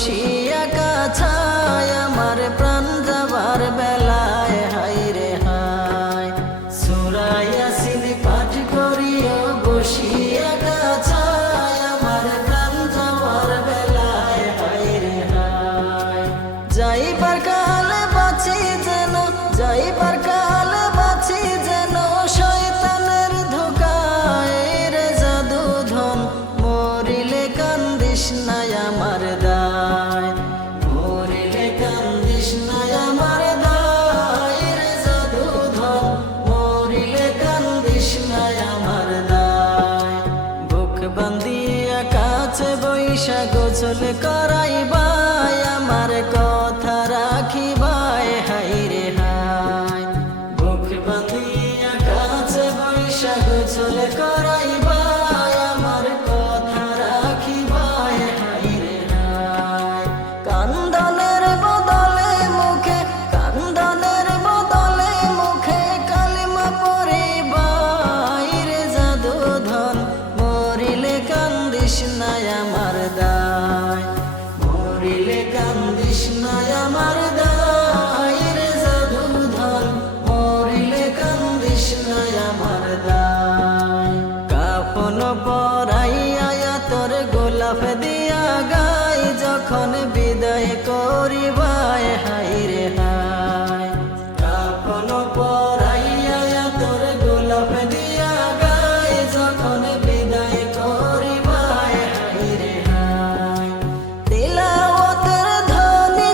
বসিয়া কাছায় আমার প্রাণ যাবার বেলায় হাই রে হাই সূরা ইয়াসিন পাঠ করিয়া বসিয়া কাছায় আমার প্রাণ যাবার বেলায় হাই রে হাই যাইবার কালে বাঁচি যেন যাইবার কালে বাঁচি যেন শয়তানের ধোঁকায় রে জাদু ধন মরিলে কান্দিস না আমার দায় মরিলে কান্দিস না আমার দায় রে জাদু ধন মরিলে কান্দিস না আমার দায় বুক বান্ধিয়া কাছে বৈশা গোসল করাইবাই আমার কথা রাখিবাই হাই রে হাই বুক বান্ধিয়া কাছে বৈশা গোসল করাইবাই আমার কথা রাখিবাই হাই রে হাই কান্দনের বদলে মুখে কালিমা পড়িবাই রে জাদু ধন মরিলে কান্দিস না আমার দায় মরিলে কান্দিস না আমার দায় রে জাদু ধন মরিলে কান্দিস না আমার দায় কাফন পরাইয়া তোর গোলাপ দিয়া গাই যখন বিদায় করিবাই হাই রে হাই কাফন পরাইয়া তোর গোলাপ দিয়া গাই যখন বিদায় করিবাই হাই রে হাই তেলাওয়াতের ধ্বনি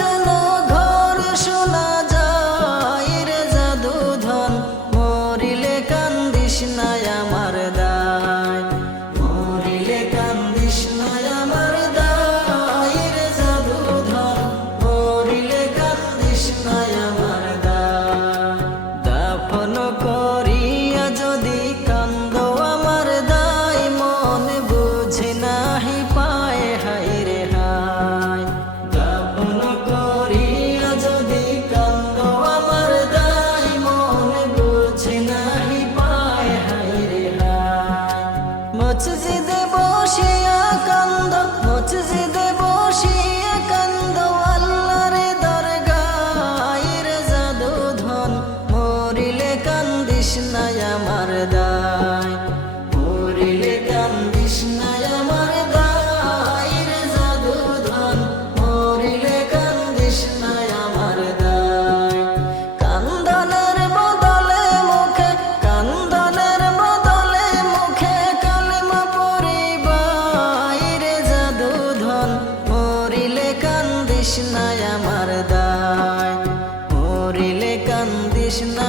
যেন ঘর শোনা যায় রে জাদু ধন মরিলে কান্দিস না আমার দায় মরিলে কান্দিস না আমার দায় রে জাদু ধন মরিলে কান্দিস না আমার দায় দাফন করিয়া যদি কান্দ আমার দায় মন বুঝে নাহি পায় হাই রে হাই দাফন করিয়া যদি কান্দ আমার দায় মন বুঝে নাহি পায় হাই রে হাই মসজিদে বসিয়া কান্দ আল্লাহর দরগায় রে জাদু ধন মরিলে কান্দিস না আমার দায় মরিলে কান্দিস না আমার দায় রে জাদু ধন মরিলে কান্দিস না আমার দায় কান্দনের বদলে মুখে কালিমা পড়িবাই রে জাদু ধন মরিলে কান্দিস না আমার দায় মরিলে কান্দিস না